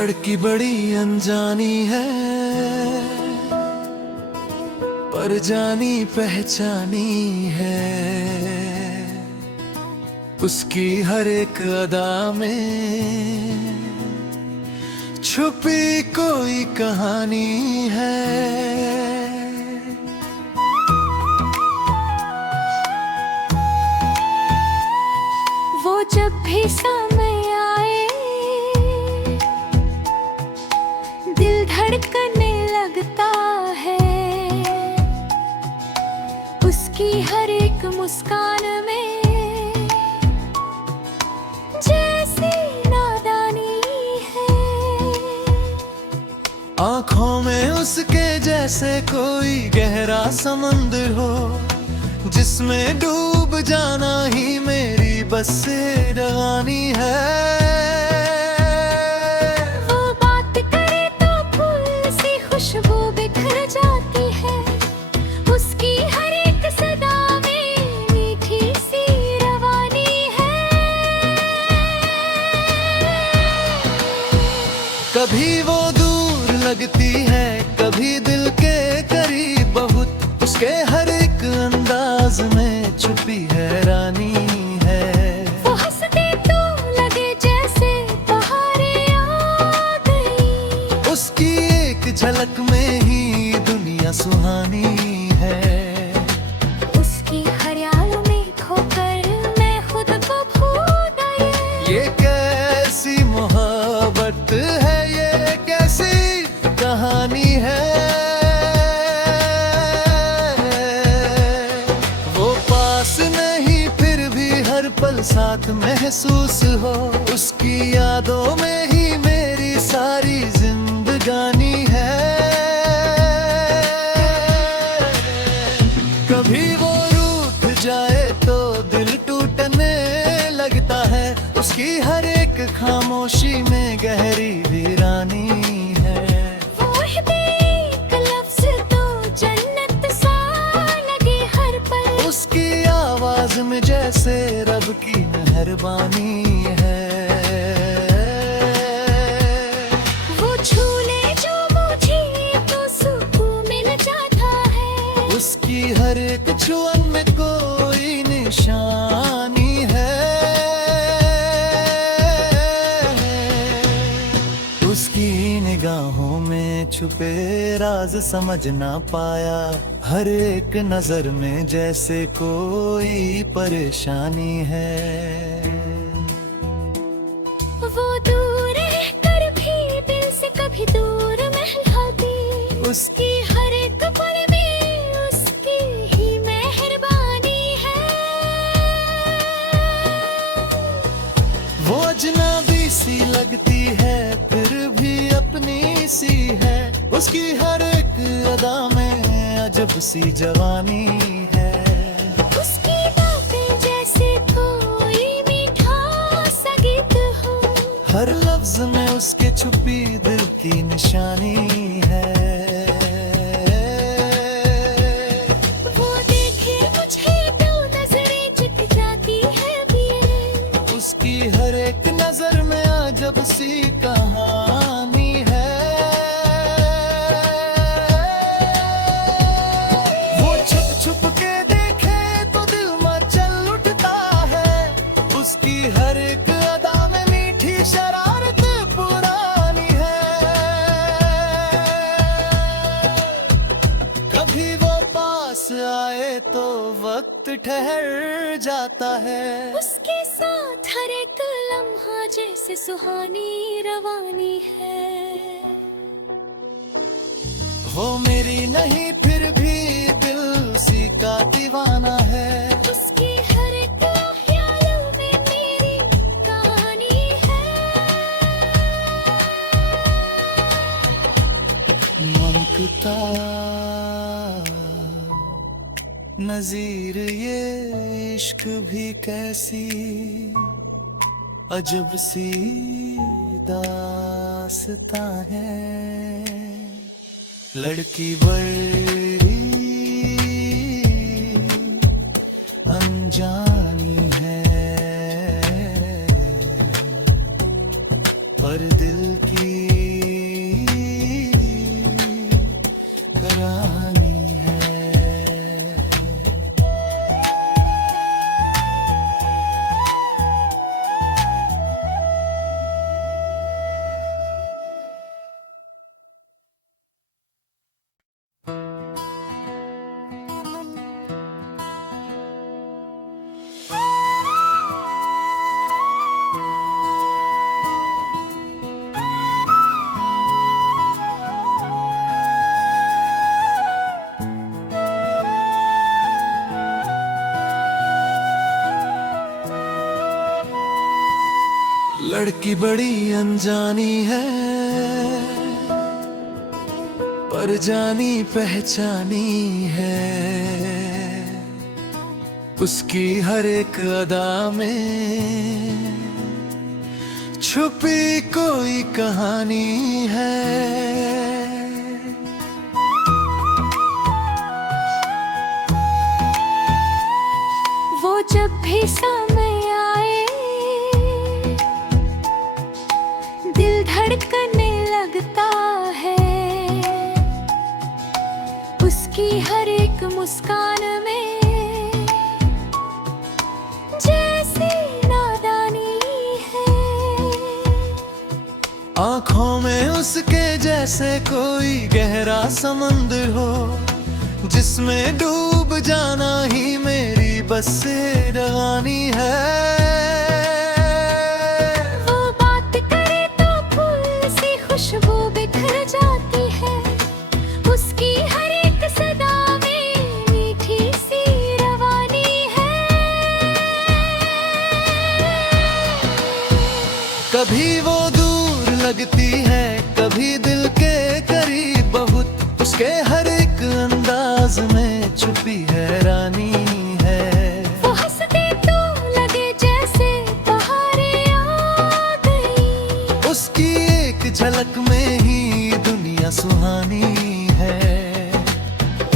लड़की बड़ी अनजानी है, पर जानी पहचानी है। उसकी हर एक अदा में छुपी कोई कहानी है। वो जब भी सामने आए दिल धड़कने लगता है। उसकी हर एक मुस्कान में जैसी नादानी है। आँखों में उसके जैसे कोई गहरा समंदर हो, जिसमें डूब जाना ही मेरी बस से रवानी है। वो बात करे तो फूल सी खुशबू बिखर जाती है। उसकी हर एक सदा में मीठी सी रवानी है। कभी वो दूर लगती है, कभी दिल के करीब बहुत। उसके हर एक अंदाज में छुपी हैरानी है। वो हंसते तो लगे जैसे बहारें आ गई। उसकी एक झलक में ही दुनिया सुहानी है। उसकी हरियालों में खोकर मैं खुद को भूल गई। ये कैसी मोहब्बत है, ये कैसी कहानी है। पल साथ महसूस हो, उसकी यादों में ही मेरी सारी जिंदगानी है। कभी वो रूठ जाए तो दिल टूटने लगता है। उसकी हर एक खामोशी में गहरी वीरानी है। वो एक लफ्ज़ तो जन्नत सा लगे हर पल। उसकी आवाज में जैसे रब की मेहरबानी है। वो छू ले जो मुझे तो सुकून मिल जाता है। उसकी हर एक छुअन में कोई निशानी है। उसकी निगाहों में छुपे राज समझ ना पाया। हर एक नजर में जैसे कोई परेशानी है। वो दूर रहकर भी दिल से कभी दूर महलाती। उसकी हर एक पल में उसकी ही मेहरबानी है। वो अजनबी सी लगती है, फिर भी अपनी सी है। उसकी हर एक अदा में अजब सी जवानी है। उसकी बातें जैसे कोई मीठा सा गीत हो। हर लफ्ज में उसके छुपी दिल की निशानी है। वो देखे मुझे तो नजरें झुक जाती है भी। उसकी हर एक नजर में अजब सी कहानी है। वो छुप छुप के देखे तो दिल मचल उठता है। उसकी हर एक अदा में मीठी शरारत पुरानी है। कभी वो पास आए तो वक्त ठहर जाता है। उसके साथ हर एक लम्हा जैसे सुहानी रवानी है। वो मेरी नहीं फिर भी दिल उसी का दीवाना है। उसकी हर एक ख्यालों में मेरी कहानी है। मनकता नजीर ये इश्क भी कैसी अजब सी दास्तां है। लड़की बड़ी अनजानी है, पर दिल की लड़की बड़ी अनजानी है, पर जानी पहचानी है। उसकी हर एक अदा में छुपी कोई कहानी है। वो जब भी समय आए दिल धड़कने लगता है। उसकी हर एक मुस्कान में जैसे नादानी है। आँखों में उसके जैसे कोई गहरा समंदर हो, जिसमें डूब जाना ही मेरी बस से रवानी है। वो बात करे तो फूल सी खुशबू बिखर जाती है। उसकी हर एक सदा में मीठी सी रवानी है। कभी वो दूर लगती है, कभी दिल के करीब बहुत। उसके हर एक अंदाज में छुपी हैरानी है। वो हंसते तो लगे जैसे बहारें आ गई। उसकी एक झलक में ही दुनिया सुहानी है।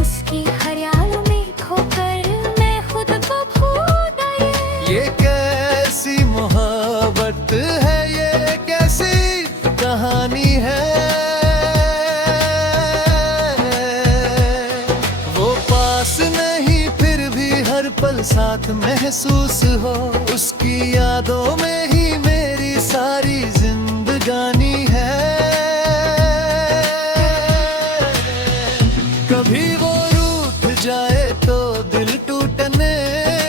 उसकी हरियालों में खोकर मैं खुद को भूल गई। ये कैसी मोहब्बत है, ये कैसी कहानी है। साथ महसूस हो, उसकी यादों में ही मेरी सारी जिंदगानी है। कभी वो रूठ जाए तो दिल टूटने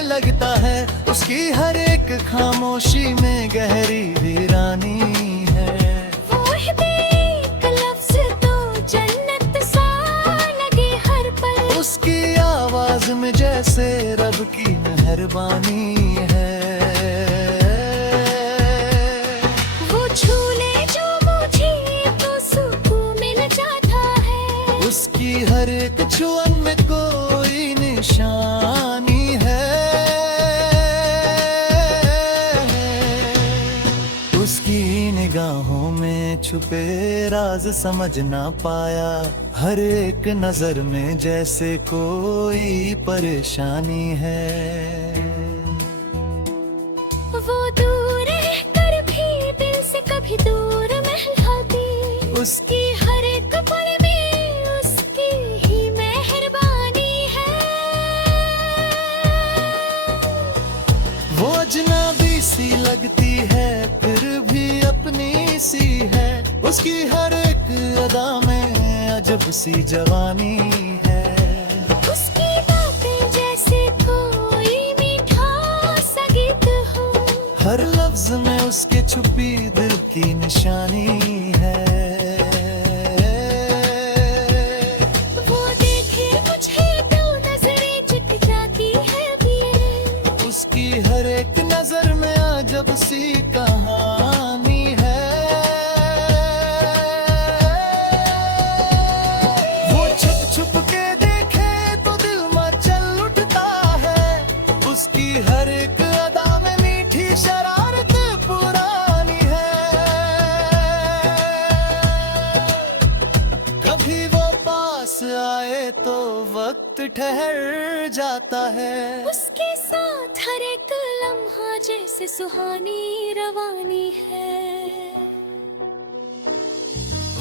लगता है। उसकी हर एक खामोशी में गहरी वीरानी है। वो एक लफ्ज़ तो जन्नत सा लगे हर पल। उसकी आवाज में जैसे रब की मेहरबानी है। वो झूले जो मुझे तो सुकून मिल जाता है। उसकी हर एक छुअन में कोई निशानी है। उसकी निगाहों में छुपे राज समझ ना पाया। हर एक नजर में जैसे कोई परेशानी है। वो दूर रहकर भी दिल से कभी दूर महलाती। उसकी हर एक पल में उसकी ही मेहरबानी है। वो अजनबी सी लगती है, फिर भी अपनी सी है। उसकी हर एक अदा में अजब सी जवानी है। उसकी बातें जैसे कोई मीठा सा गीत हो। हर लफ्ज में उसके छुपी दिल की निशानी है। वो देखे मुझे तो नजरें चिट जाती है भी। उसकी हर एक नजर में अजब सी कहानी है। वो छुप छुप के देखे तो दिल मचल उठता है। उसकी हर एक अदा में मीठी शरारत पुरानी है। कभी वो पास आए तो वक्त ठहर जाता है। उसके साथ हर एक लम्हा जैसे सुहानी रवानी है।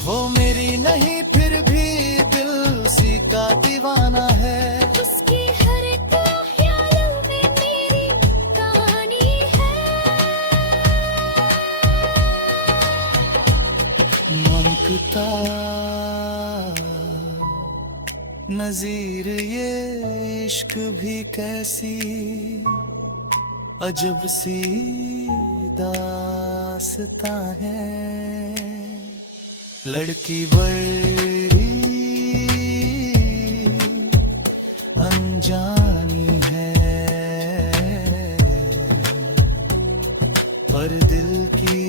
वो मेरी नहीं फिर भी दिल उसी का दीवाना है। उसकी हर एक ख्यालों में मेरी कहानी है। मनकता नजीर ये इश्क भी कैसी अजब सी दास्तां है। लड़की बड़ी अनजानी है, पर दिल की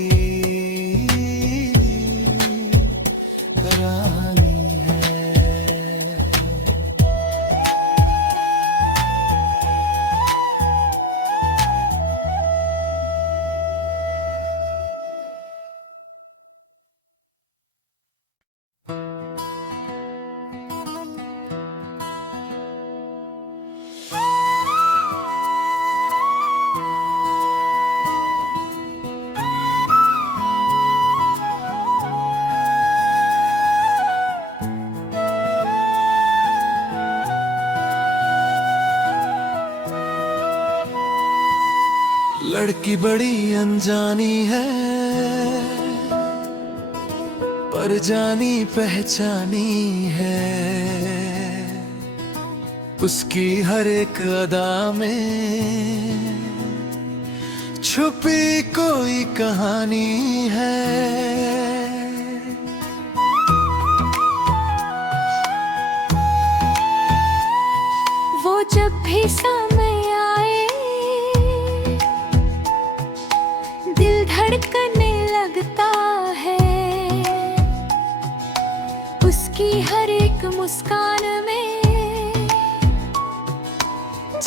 लड़की बड़ी अनजानी है, पर जानी पहचानी है। उसकी हर एक अदा में छुपी कोई कहानी है। वो जब भी सामने आए दिल धड़कने लगता है। उसकी हर एक मुस्कान में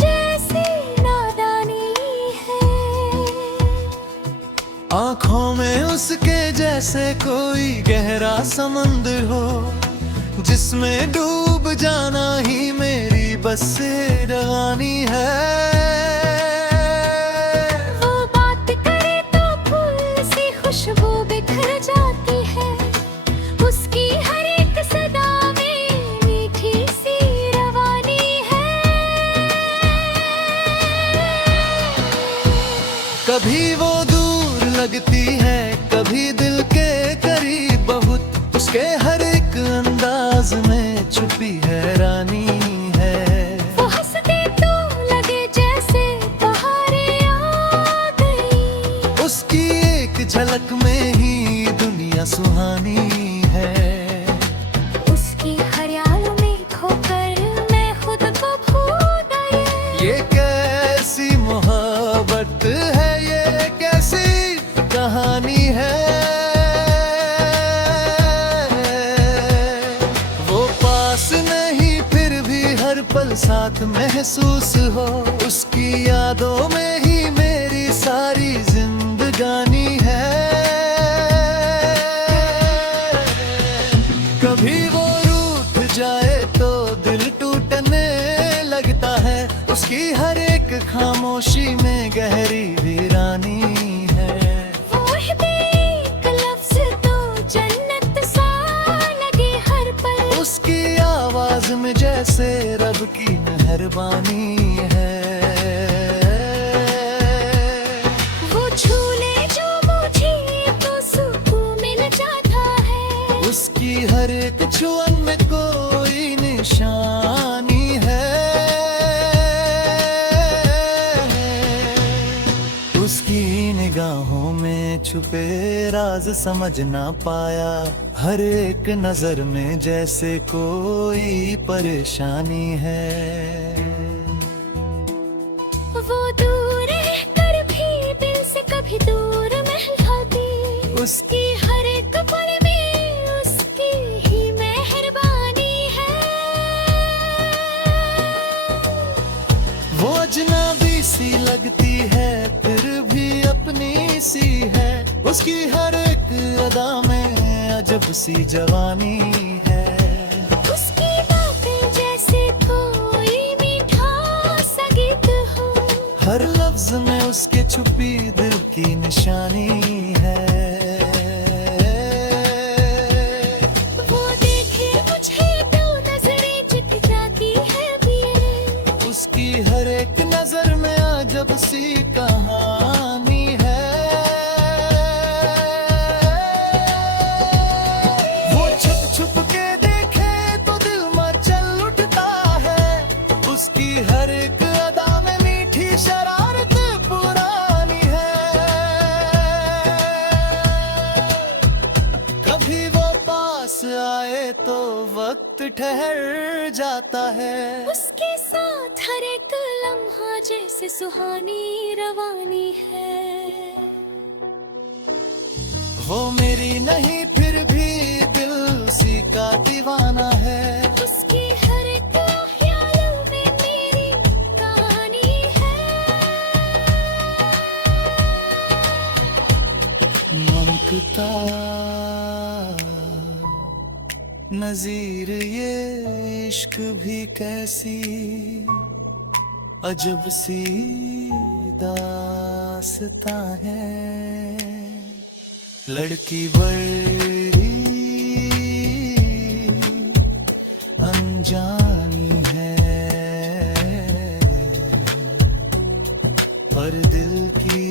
जैसी नादानी है। आँखों में उसके जैसे कोई गहरा समंदर हो, जिसमें डूब जाना ही मेरी बस से रवानी है। वो बात करे तो फूल सी खुशबू बिखर जाती है। उसकी हर एक सदा में मीठी सी रवानी है। कभी वो दूर लगती है, कभी दिल के करीब बहुत। उसके हर एक अंदाज में छुपी हैरानी है। वो हंसते तो लगे जैसे बहारें आ गई। उसकी एक झलक में ही दुनिया सुहानी है। उसकी हरियाली में खोकर मैं खुद को भूल गई। ये कैसी मोहब्बत है, ये कैसी कहानी है। वो पास नहीं फिर भी हर पल साथ महसूस हो। उसकी यादों में ही मेरी सारी जिंदगानी है। कभी वो रूठ जाए तो दिल टूटने लगता है। उसकी हर एक खामोशी में गहरी वीरानी है। वो एक लफ्ज़ तो जन्नत सा लगे हर पल। उसकी आवाज में जैसे रब की मेहरबानी है। वो छूले जो मुझे तो सुकून मिल जाता है। उसकी हर एक छुअन में कोई निशानी है। उसकी निगाहों में छुपे राज समझ ना पाया। हर एक नजर में जैसे कोई परेशानी है। वो दूर रहकर भी दिल से कभी दूर नहीं होती। उसकी हर एक पल में उसकी ही मेहरबानी है। वो अजनबी सी लगती है, फिर भी अपनी सी है। उसकी हर एक अदा में अजब सी जवानी है। उसकी बातें जैसे कोई मीठा सा गीत हो। हर लफ्ज में उसके छुपी दिल की निशानी है। वो देखे मुझे तो नजरें चिट जाती है भी। उसकी हर एक नजर में अजब सी कहानी है। वो छुप छुप के देखे तो दिल मचल उठता है। उसकी हर एक अदा में मीठी शरारत पुरानी है। कभी वो पास आए तो वक्त ठहर जाता है। उसके साथ हर एक लम्हा जैसे सुहानी रवानी है। वो मेरी नहीं फिर भी दिल सी का दीवाना है। उसकी हर एक ख्याल में मेरी कहानी है। मनकता नजीर ये इश्क भी कैसी अजब सी दास्तां है। लड़की बड़ी अनजानी है, पर दिल की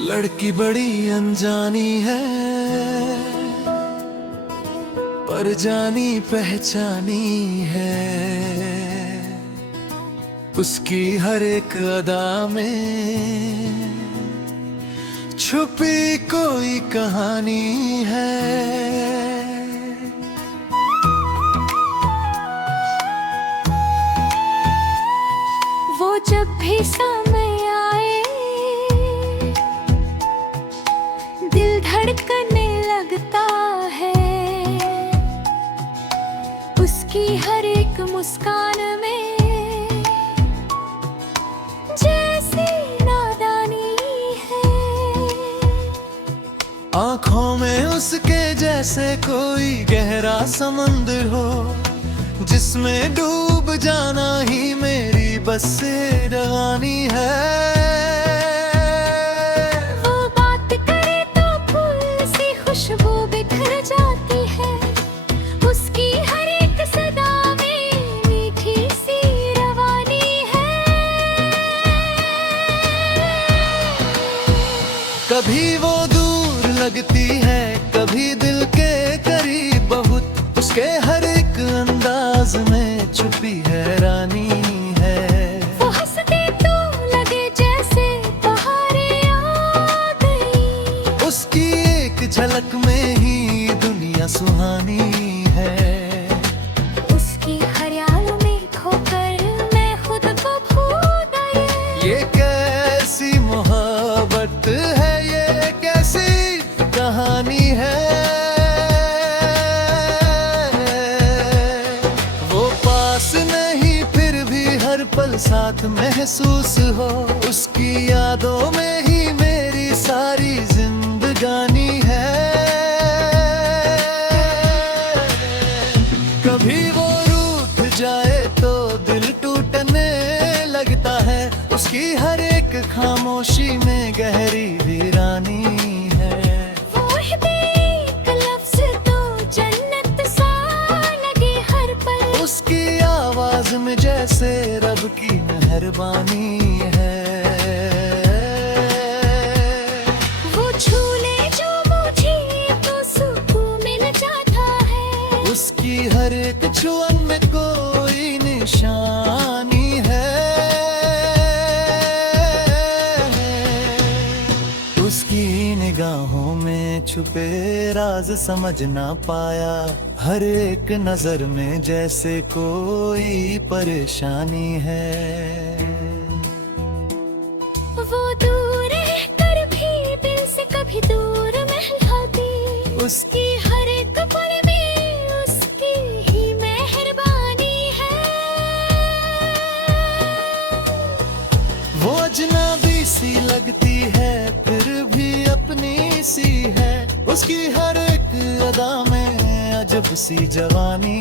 लड़की बड़ी अनजानी है, पर जानी पहचानी है। उसकी हर एक अदा में छुपी कोई कहानी है। वो जब भी समय आए दिल धड़कने लगता है। उसकी हर एक मुस्कान में जैसी नादानी है। आँखों में उसके जैसे कोई गहरा समंदर हो, जिसमें डूब जाना ही मेरी बस से रवानी है। वो बात करे तो फूल सी खुशबू बिखर जाती है। उसकी हर एक सदा में मीठी सी रवानी है। कभी वो दूर लगती है, कभी दिल के करीब बहुत। उसके हर एक अंदाज में छुपी हैरानी है। वो हंसते तो लगे जैसे बहारें आ गई। उसकी एक झलक में ही दुनिया सुहानी है। उसकी हरियालों में खोकर मैं खुद को भूल गई। ये कैसी मोहब्बत है, ये कैसी कहानी है। वो पास नहीं फिर भी हर पल साथ महसूस हो। उसकी यादों में ही मेरी सारी जिंदगानी है। कभी वो रूठ जाए तो दिल टूटने लगता है। उसकी हर एक खामोशी में गहरी वीरानी है। वो एक लफ्ज़ तो जन्नत सा लगे हर पल। उसकी आवाज में जैसे रब की मेहरबानी है। वो झूले जो मुझे तो सुकून मिल जाता है। उसकी हर एक छुअन में कोई निशानी है। उसकी निगाहों में छुपे राज समझ ना पाया। हर एक नजर में जैसे कोई परेशानी है। वो दूर रहकर भी दिल से कभी दूर नहीं होती। उसकी हर एक पल में उसकी ही मेहरबानी है। वो अजनबी सी लगती है, फिर भी अपनी सी है। उसकी हर एक अदा में अजब सी जवानी